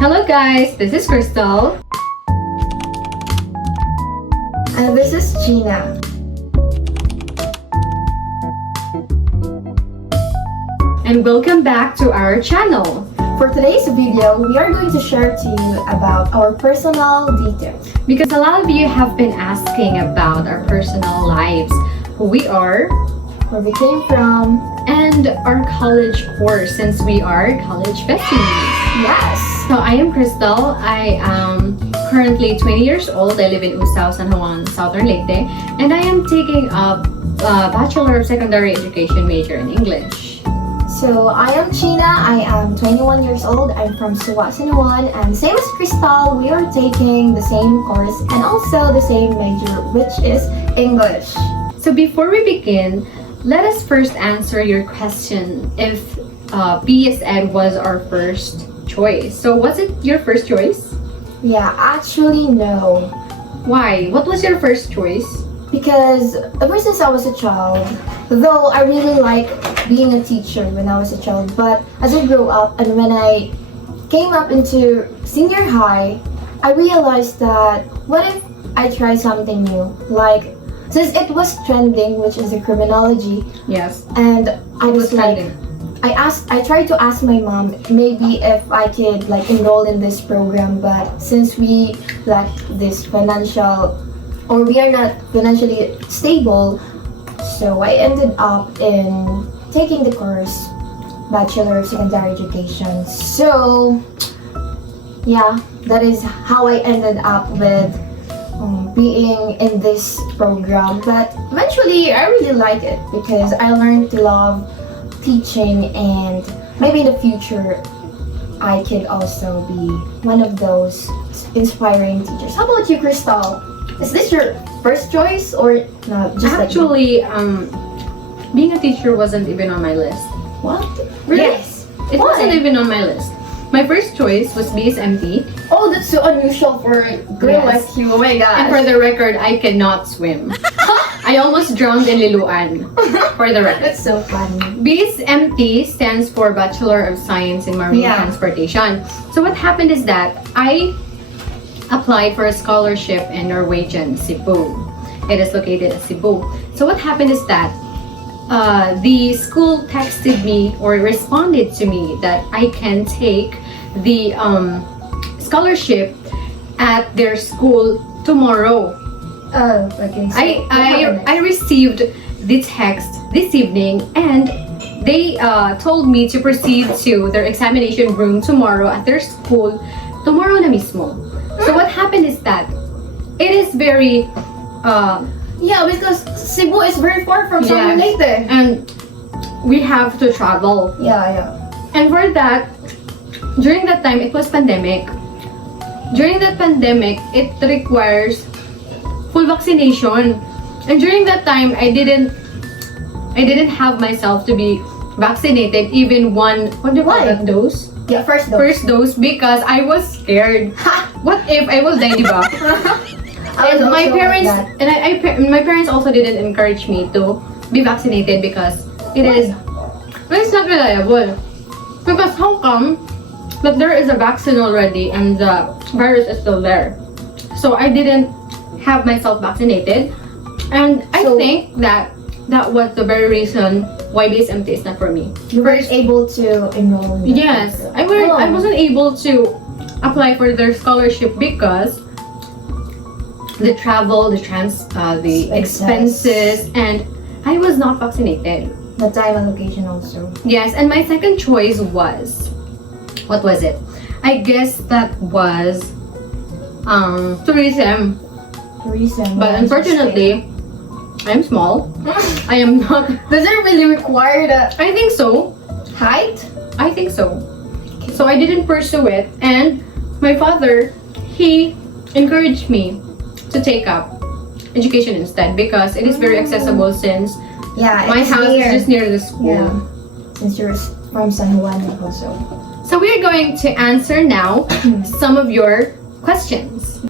Hello guys, this is Crystal. And this is Gina. And welcome back to our channel. For today's video, we are going to share to you about our personal details. Because a lot of you have been asking about our personal lives, who we are, Where we came from. and our college course since we are college besties. Yes! So I am Crystal. I am currently 20 years old. I live in Usao, San Juan, Southern Leyte. And I am taking up a Bachelor of Secondary Education major in English. So, I am Gina. I am 21 years old. I'm from Suwa, San Juan. And same as Crystal, we are taking the same course and also the same major, which is English. So before we begin, let us first answer your question if BS Ed was our first choice. So was it your first choice? Yeah, actually, no. Why? What was your first choice? Because ever since I was a child, though I really like being a teacher when I was a child, but as I grew up and when I came up into senior high, I realized that what if I try something new? Like, since it was trending, which is the criminology, Yes. and I was like, trending. I tried to ask my mom maybe if I could like enroll in this program, but since we lack this financial, or we are not financially stable, so I ended up in taking the course Bachelor of Secondary Education. So yeah, that is how I ended up with being in this program. But eventually I really like it because I learned to love teaching, and maybe in the future I could also be one of those inspiring teachers. How about you, Crystal? Is this your first choice or no? Just Actually, being a teacher wasn't even on my list. what? Really? Yes. It Why? wasn't even on my list. My first choice was BSMT. Oh, that's so unusual for a girl Yes. like you. Oh my gosh. And for the record, I cannot swim. I almost drowned in Liluan. For the record. That's so funny. BSMT stands for Bachelor of Science in Marine Yeah. Transportation. So what happened is that I applied for a scholarship in Norwegian, Cebu. It is located at Cebu. So what happened is that the school texted me or responded to me that I can take the scholarship at their school tomorrow. Oh, okay. So I received the text this evening, and they told me to proceed to their examination room tomorrow at their school, tomorrow na mismo. So what happened is that it is very yeah, because Cebu is very far from Yes. Southern Leyte. and we have to travel. Yeah. And for that, during that time, it was pandemic. During that pandemic, it requires full vaccination. And during that time, I didn't have myself to be vaccinated, even one, what do you call Why? that, dose? Yeah, first dose. First dose, because I was scared. What if I will die, diba? I was And my also parents, like that. and my parents also didn't encourage me to be vaccinated because it's not reliable. Because how come that there is a vaccine already and the virus is still there? So I didn't have myself vaccinated, and I So- think that was the very reason why BSMT is not for me. You weren't able to enroll in that Yes, program. I wasn't able to apply for their scholarship because the travel, the expenses, and I was not vaccinated. The time and location also. Yes, and my second choice was, what was it? I guess that was tourism. Tourism. But unfortunately, I'm small. I am not. Does it really require the I think so. height? I think so. So I didn't pursue it, and my father, he encouraged me to take up education instead because it is very accessible since Yeah, my it's house near. is just near the school. Yeah. Since you're from San Juan also. So we are going to answer now some of your questions.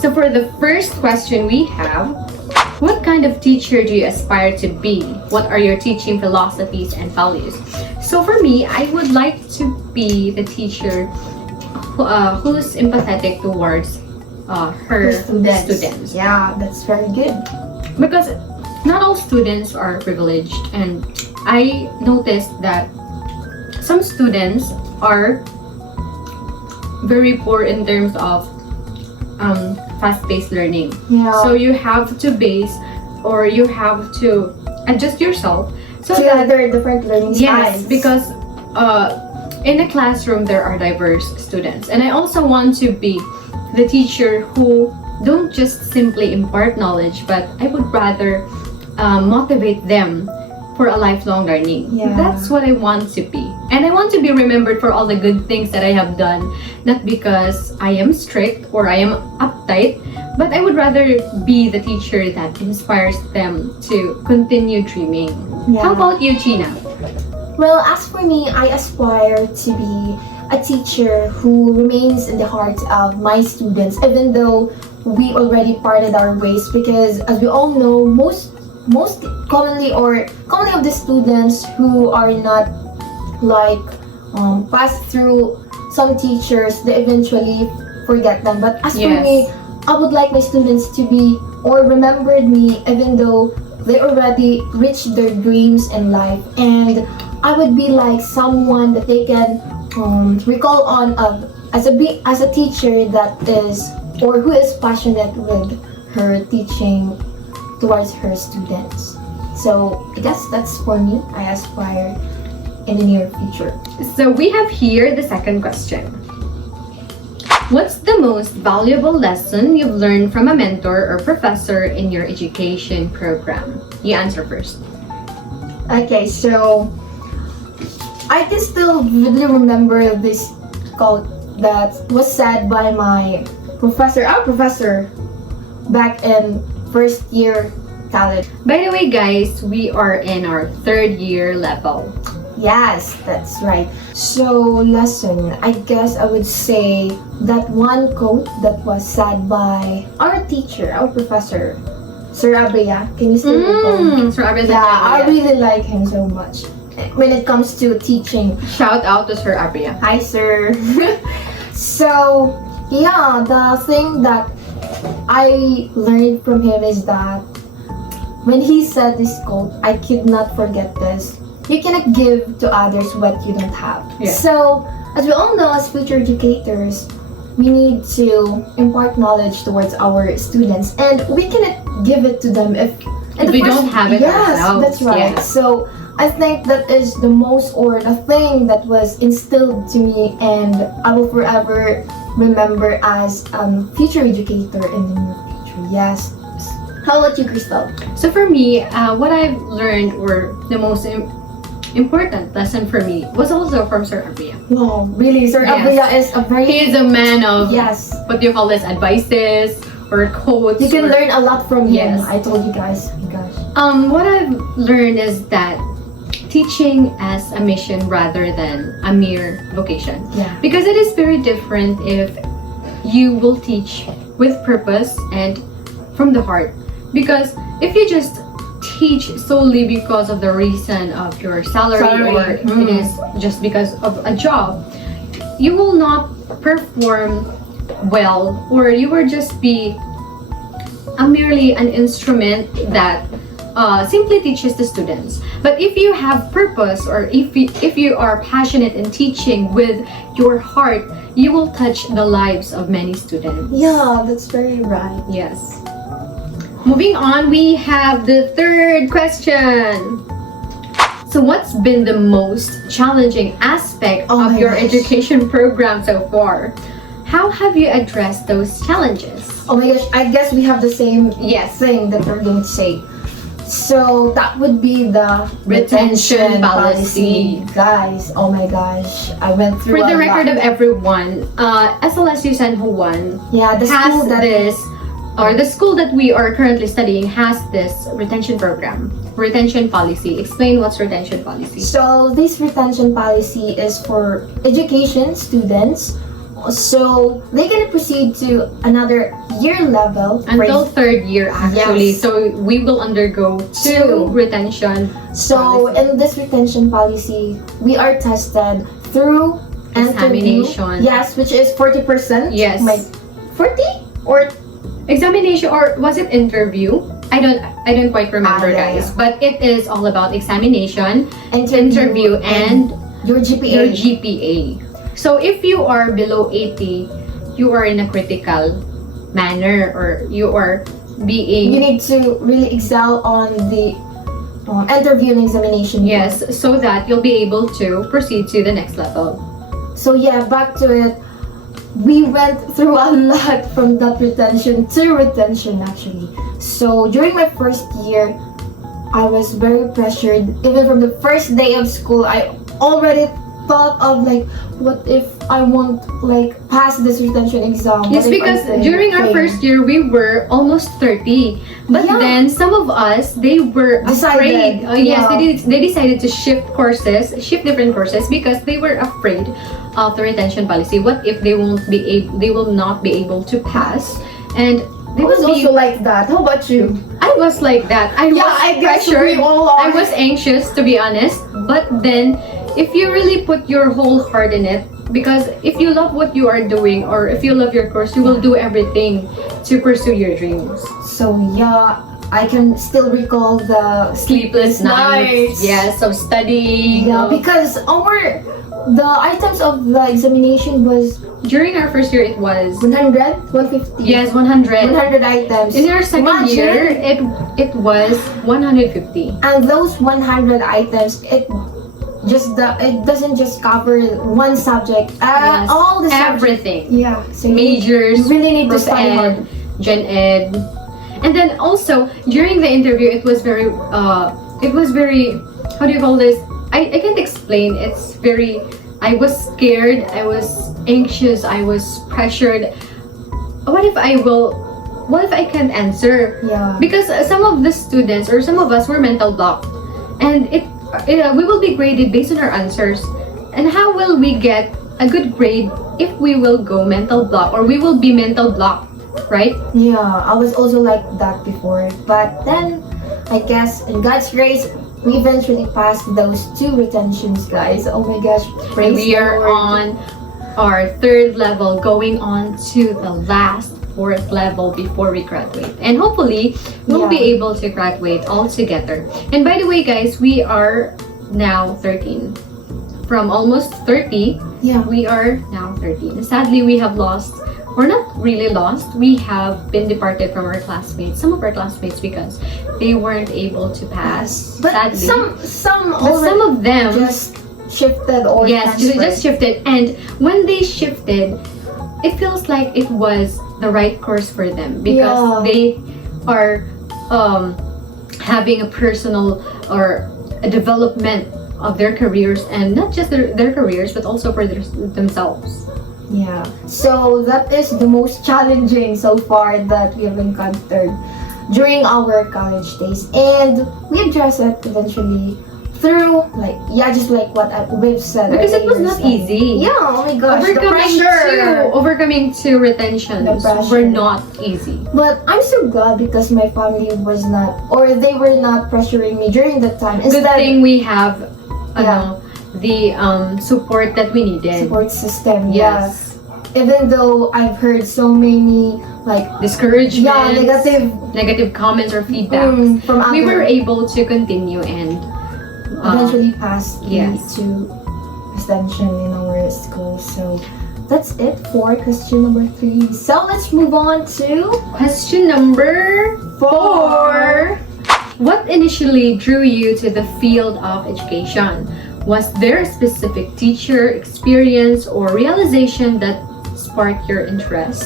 So for the first question we have, what kind of teacher do you aspire to be? What are your teaching philosophies and values? So for me, I would like to be the teacher who's empathetic towards her students. Yeah, that's very good. Because not all students are privileged, and I noticed that some students are very poor in terms of fast-paced learning. Yeah. So you have to base, or you have to adjust yourself so So that there are different learning yes, styles. because in a classroom there are diverse students, and I also want to be the teacher who don't just simply impart knowledge, but I would rather motivate them for a lifelong learning. Yeah. That's what I want to be. And I want to be remembered for all the good things that I have done, not because I am strict or I am uptight, but I would rather be the teacher that inspires them to continue dreaming. Yeah. How about you, China? Well, as for me, I aspire to be a teacher who remains in the hearts of my students, even though we already parted our ways. Because as we all know, most commonly of the students who are not like passed through some teachers, they eventually forget them. But as for Yes. me, I would like my students to be or remembered me even though they already reached their dreams in life, and I would be like someone that they can recall on as a teacher that is or who is passionate with her teaching towards her students. So I guess that's for me. I aspire in the near future. So we have here the second question. What's the most valuable lesson you've learned from a mentor or professor in your education program? You answer first. Okay, so I can still vividly remember this quote that was said by my professor, our professor, back in first year college. By the way, guys, we are in our third year level. Yes, that's right. So, lesson, I guess I would say that one quote that was said by our teacher, our professor, Sir Abria. Can you still recall? Sir Abria, Yeah, I really like him so much. When it comes to teaching. Shout out to Sir Abria. Hi, sir. So, yeah, the thing that I learned from him is that when he said this quote, I could not forget this. You cannot give to others what you don't have. Yeah. So, as we all know, as future educators, we need to impart knowledge towards our students, and we cannot give it to them if We don't have it yes, ourselves. that's right. Yes. So, I think that is the most or the thing that was instilled to me, and I will forever remember as future educator in the near future. Yes. How about you, Crystal? So for me, what I've learned, or the most important lesson for me, was also from Sir Abria. Wow, really? Sir Yes. Abria is a very He is a man of yes. what do you call this, advices or quotes. You can or- learn a lot from him. Yes. I told you guys. Oh my gosh. What I've learned is that teaching as a mission rather than a mere vocation. Yeah. Because it is very different if you will teach with purpose and from the heart. Because if you just teach solely because of the reason of your salary. Or it is just because of a job, you will not perform well, or you will just be merely an instrument that simply teaches the students. But if you have purpose, or if you are passionate in teaching with your heart, you will touch the lives of many students. Yeah, that's very right. Yes. Moving on, we have the third question. So what's been the most challenging aspect Oh of my your gosh. education program so far? How have you addressed those challenges? Oh my gosh, I guess we have the same Yes. thing that we're going to say. So that would be the Retention policy. Guys, oh my gosh, I went through For the a record lot. of everyone, SLSU San Juan Yeah, the has school that this, or the school that we are currently studying has this retention program, retention policy. Explain what's retention policy. So this retention policy is for education students. So they can proceed to another year level Until third year, actually. Yes. So we will undergo two retention. So policy. in this retention policy, we are tested through examination. Yes, which is 40%. Yes. 40 or Examination, or was it interview? I don't quite remember, yeah, guys. yeah. But it is all about examination, interview and your GPA. your GPA. So if you are below 80, you are in a critical manner, or you are being You need to really excel on the interview and examination. yes, so that you'll be able to proceed to the next level. So yeah, back to it. We went through a lot from that retention to retention actually. So during my first year, I was very pressured. Even from the first day of school, I already thought of like, what if I won't like pass this retention exam? Yes, What if I because fail? during our first year, we were almost 30. But Yeah. then some of us, they were afraid. Decided, Yes, yeah. they decided to shift different courses because they were afraid of the retention policy. What if they they will not be able to pass, and I they was will be. also like that. How about you? I was like that. I was I guess pressured. we all are. I was anxious, to be honest. But then, if you really put your whole heart in it, because if you love what you are doing, or if you love your course, you will do everything to pursue your dreams. So yeah, I can still recall the Sleepless nights. Yes, of studying. Yeah, of- because the items of the examination was during our first year, it was 100, 150. yes 100. 100 items. In our second Imagine. year, it was 150. And those 100 items, it doesn't just cover one subject. Yes, All the subjects. everything. Yeah. So Majors, you really need to Prof study hard. Ed, Gen Ed. And then also during the interview, it was very how do you call this? I can't explain. It's very, I was scared, I was anxious, I was pressured. What if I can't answer? Yeah. Because some of the students or some of us were mental blocked, and we will be graded based on our answers. And how will we get a good grade if we will go mental block, or we will be mental blocked, right? Yeah, I was also like that before. But then, I guess, in God's grace, we eventually passed those 2 retentions, guys. Oh my gosh, And praise we the are Lord. on our 3rd level, going on to the last 4th level before we graduate. And hopefully, we'll be Yeah. able to graduate all together. And by the way, guys, we are now 13. From almost 30, Yeah. we are now 13. Sadly, we have lost, or not really lost, we have been departed from our classmates, some of our classmates, because they weren't able to pass. But sadly. some But already some of them just shifted or yes, they transferred. just shifted. And when they shifted, it feels like it was the right course for them, because Yeah. they are having a personal or a development of their careers, and not just their careers, but also for themselves. Yeah. So that is the most challenging so far that we have encountered during our college days, and we address it eventually through just like what we've said. Because it was earlier, not so- easy. Yeah. Oh my gosh. The pressure. Overcoming two retentions The pressure. were not easy. But I'm so glad because my family was not, or they were not pressuring me during that time. Good Instead, thing we have Yeah. the support that we needed. support system. Yes. Yeah. Even though I've heard so many Discouragement, negative comments or feedback. from We were others, able to continue and eventually passed yes. to extension in our school. So that's it for question number 3. So let's move on to question number 4. What initially drew you to the field of education? Was there a specific teacher, experience, or realization that sparked your interest?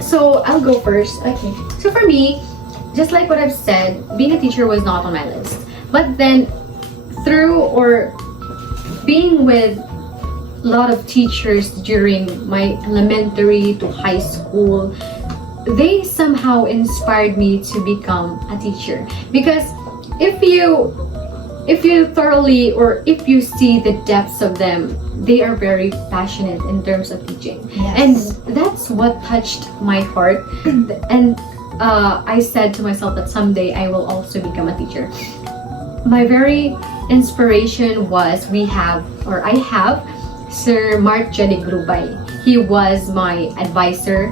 So I'll go first. Okay. So for me, just like what I've said, being a teacher was not on my list. But then through or being with a lot of teachers during my elementary to high school, they somehow inspired me to become a teacher. Because if you thoroughly, or if you see the depths of them, they are very passionate in terms of teaching. Yes. And that's what touched my heart. And I said to myself that someday I will also become a teacher. My very inspiration was I have Sir Mark Grubay. He was my advisor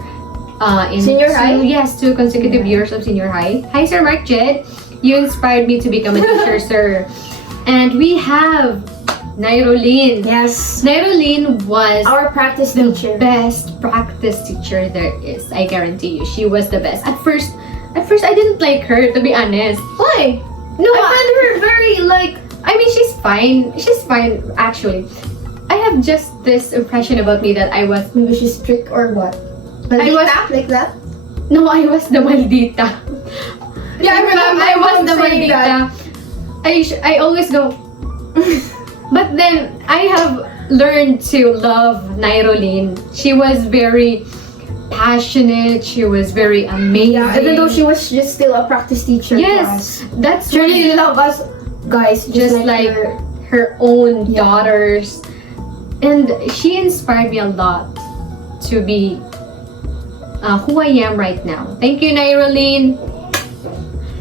in Senior high? Yes, 2 consecutive years of senior high. Hi, Sir Mark Jed. You inspired me to become a teacher, sir. And we have Nairolyn. Yes. Nairolyn was Our practice the teacher. best practice teacher there is. I guarantee you, she was the best. At first, I didn't like her, to be honest. Why? No, I found her very like. I mean, she's fine. She's fine, actually. I have just this impression about me that I was. Maybe she's strict or what? I was- like that. No, I was the maldita. Yeah, I remember. I was the saying that. maldita. I always go. But then I have learned to love Nairolyn. She was very passionate. She was very amazing. Yeah, even though she was just still a practice teacher. Yes, to us. that's She really loved us, guys. just like her own Yeah. daughters. And she inspired me a lot to be who I am right now. Thank you, Nairolyn.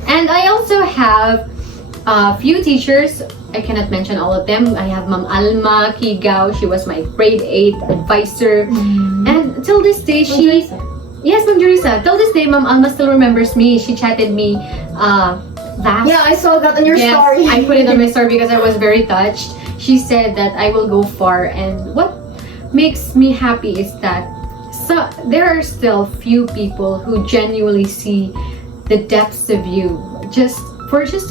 And I also have a few teachers. I cannot mention all of them. I have Ma'am Alma Kigao. She was my grade 8 advisor. And till this day, Yes, Ma'am Jurisa. Till this day, Ma'am Alma still remembers me. She chatted me last. Yeah, I saw that on your Yes, story. I put it on my story because I was very touched. She said that I will go far, and what makes me happy is that there are still few people who genuinely see the depths of you just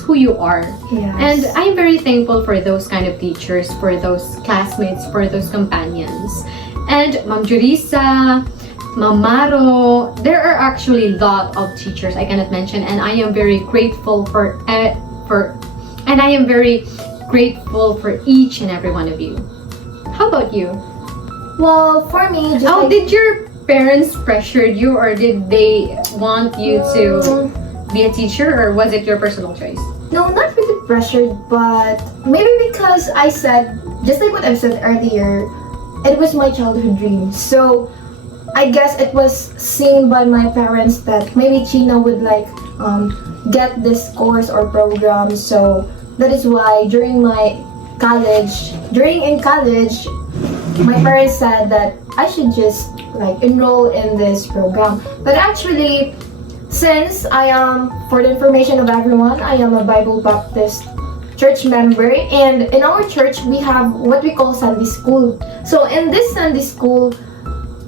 who you are. Yes. And I'm very thankful for those kind of teachers, for those classmates, for those companions. And Ma'am Jurisa, Ma'am Maro, there are actually a lot of teachers I cannot mention, and I am very grateful for each and every one of you. How about you? Well, for me, just like, Did your parents pressured you, or did they want you to be a teacher, or was it your personal choice? no, not really pressured, but maybe because I said, just like what I've said earlier, it was my childhood dream. So I guess it was seen by my parents that maybe China would like get this course or program. So that is why during in college, my parents said that I should just like enroll in this program. But actually, since I am, for the information of everyone, I am a Bible Baptist church member, and in our church we have what we call Sunday school. So in this Sunday school,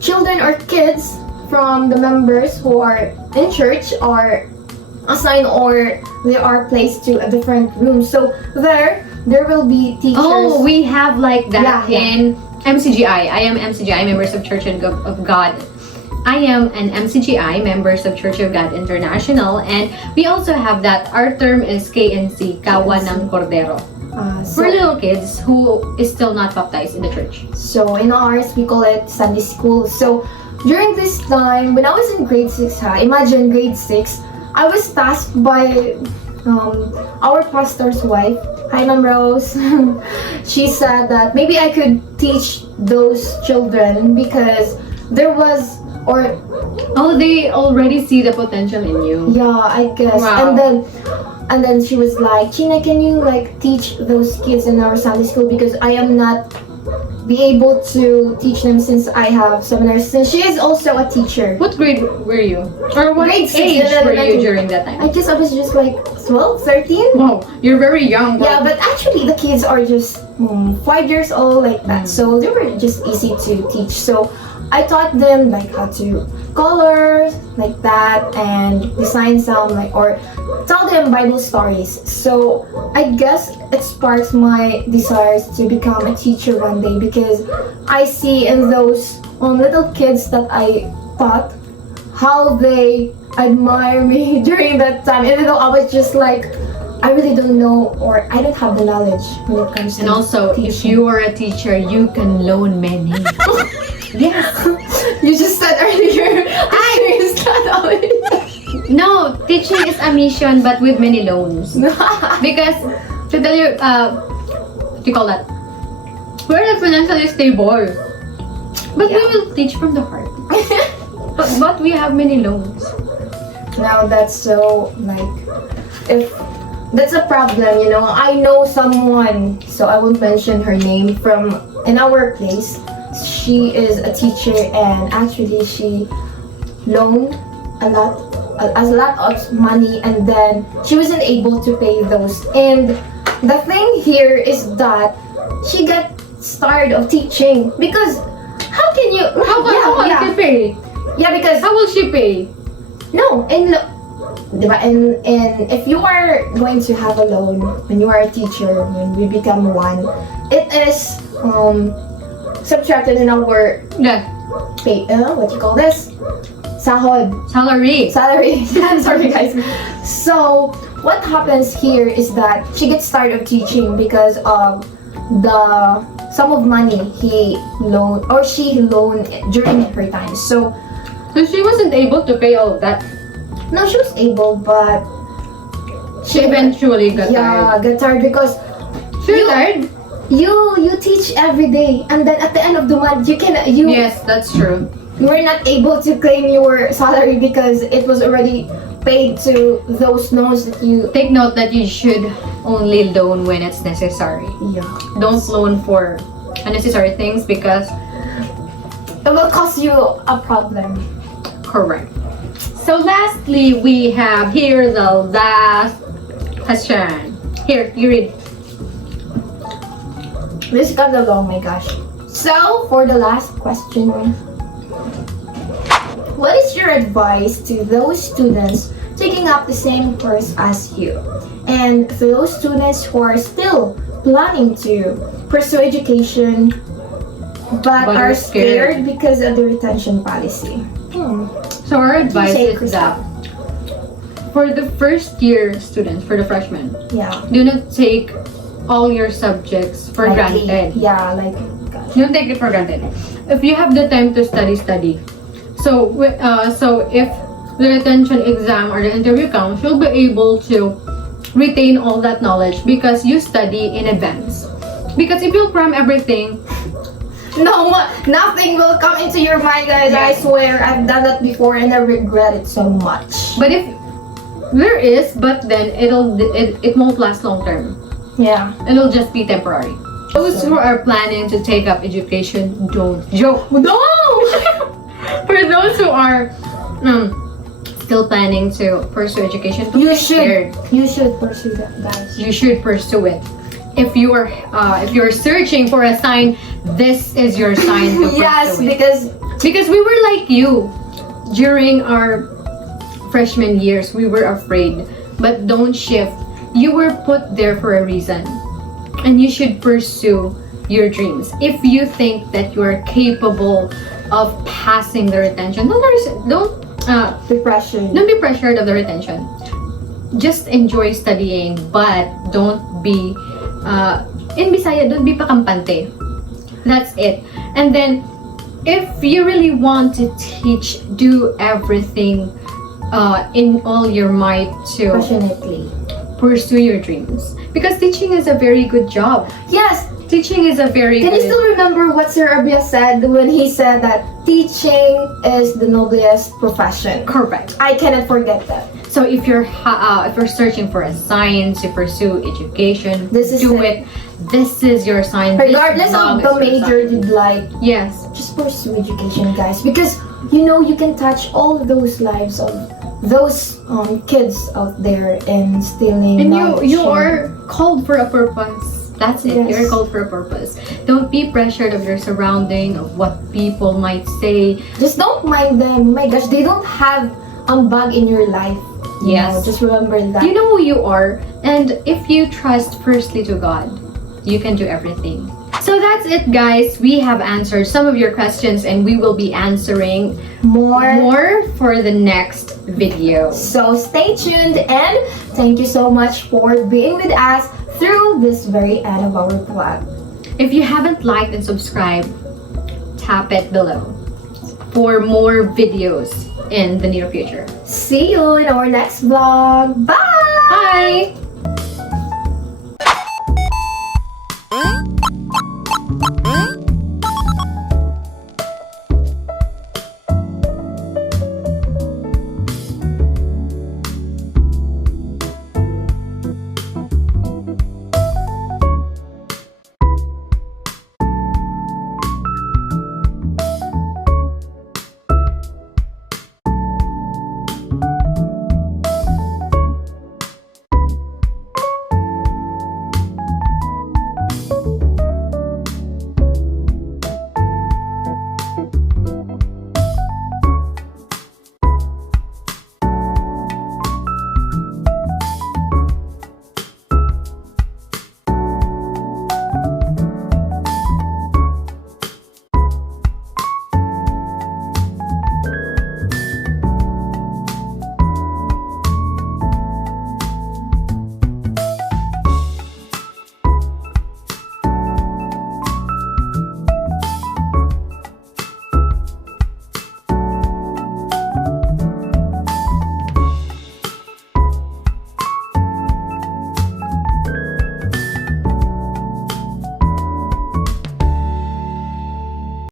children or kids from the members who are in church are assigned, or they are placed to a different room. So there will be teachers. Oh, we have like that Yeah, in MCGI. I am MCGI, Members of Church of God. I am an MCGI, Members of Church of God International, and we also have that. Our term is KNC, Kawan ng Cordero. For little kids who is still not baptized in the church. So in ours, we call it Sunday school. So during this time, when I was in grade 6, imagine grade 6, I was tasked by our pastor's wife, hi Ma'am Rose. She said that maybe I could teach those children because there was, or they already see the potential in you. yeah, I guess. Wow. And then she was like, China, can you like teach those kids in our Sunday school, because I am not be able to teach them since I have seminars. Since she is also a teacher. What grade were you? Or what Grade 6, age were you 11, during that time? I guess I was just like 12, 13. Wow, you're very young. Yeah, but actually the kids are just 5 years old, like that. So they were just easy to teach. So I taught them like how to color like that and design some like, or tell them Bible stories. So I guess it sparks my desires to become a teacher one day, because I see in those little kids that I taught how they admire me during that time, even though I was just like, I really don't know, or I don't have the knowledge when it comes to And also, teaching. if you are a teacher, you can loan many. Yes. You just said earlier, I is not always. No, teaching is a mission, but with many loans. Because, to tell you, what do you call that? We're not financially stable. But we will teach from the heart. But we have many loans. Now that's so like, if that's a problem, you know. I know someone, so I won't mention her name, from in our place. She is a teacher, and actually she loaned a lot of money, and then she wasn't able to pay those. And the thing here is that she got tired of teaching because how can you? How will she pay? Yeah, because How will she pay? no, and diba, and if you are going to have a loan when you are a teacher, when we become one, it is subtracted in our Yeah. pay. What you call this? Sahod. Salary. Salary. I'm sorry, guys. So what happens here is that she gets tired of teaching because of the sum of money he loaned or she loaned during her time. So So she wasn't able to pay all of that. no, she was able, but She eventually got tired. got tired because She You- tired? you teach every day, and then at the end of the month you Yes, that's true. were not able to claim your salary because it was already paid to those loans that you. Take note that you should only loan when it's necessary. Yeah. Don't loan for unnecessary things because It will cause you a problem. correct. So lastly, we have here the last question. Here, you read. This is kind of long, my gosh. So, for the last question, what is your advice to those students taking up the same course as you? And for those students who are still planning to pursue education but But are are scared. scared because of the retention policy? So our advice say, is Krista? that for the first year students, for the freshmen, Yeah. do not take all your subjects for Lightly. granted. Yeah, like, gosh. Don't take it for granted. If you have the time to study, study. So, so if the retention exam or the interview comes, you'll be able to retain all that knowledge because you study in advance. Because if you cram everything, No, nothing will come into your mind, guys. I Yes. swear, I've done that before and I regret it so much. but if there is, but then it won't last long term. Yeah. It'll just be temporary. Those who are planning to take up education, don't joke. No! For those who are still planning to pursue education, don't You be scared. You should pursue that, guys. You should pursue it. If you are searching for a sign, this is your sign to Yes, pursue it. because Because we were like you during our freshman years. We were afraid, but don't shift. You were put there for a reason, and you should pursue your dreams. If you think that you are capable of passing the retention, don't depression. be pressured of the retention. Just enjoy studying, but don't be in Bisaya, don't be pakampante. That's it. And then if you really want to teach, do everything in all your might to Passionately. pursue your dreams, because teaching is a very good job. Yes. Teaching is a very Can you good still remember what Sir Abia said when he said that teaching is the noblest profession? correct. I cannot forget that. So if you're searching for a sign to pursue education, This is do it. it. This is your sign. This Regardless vlog of is the your major sign. you'd like, Yes. just pursue education, guys, because you know you can touch all of those lives of those kids out there and stealing And knowledge. you are called for a purpose. That's it. Yes. You're called for a purpose. Don't be pressured of your surrounding, of what people might say. Just don't mind them. Oh my gosh, they don't have bug in your life. You Yes. know, just remember that. You know who you are, and if you trust firstly to God, you can do everything. So that's it, guys. We have answered some of your questions, and we will be answering more for the next video. So stay tuned and thank you so much for being with us through this very end of our vlog. If you haven't liked and subscribed, tap it below for more videos in the near future. See you in our next vlog. Bye! Bye!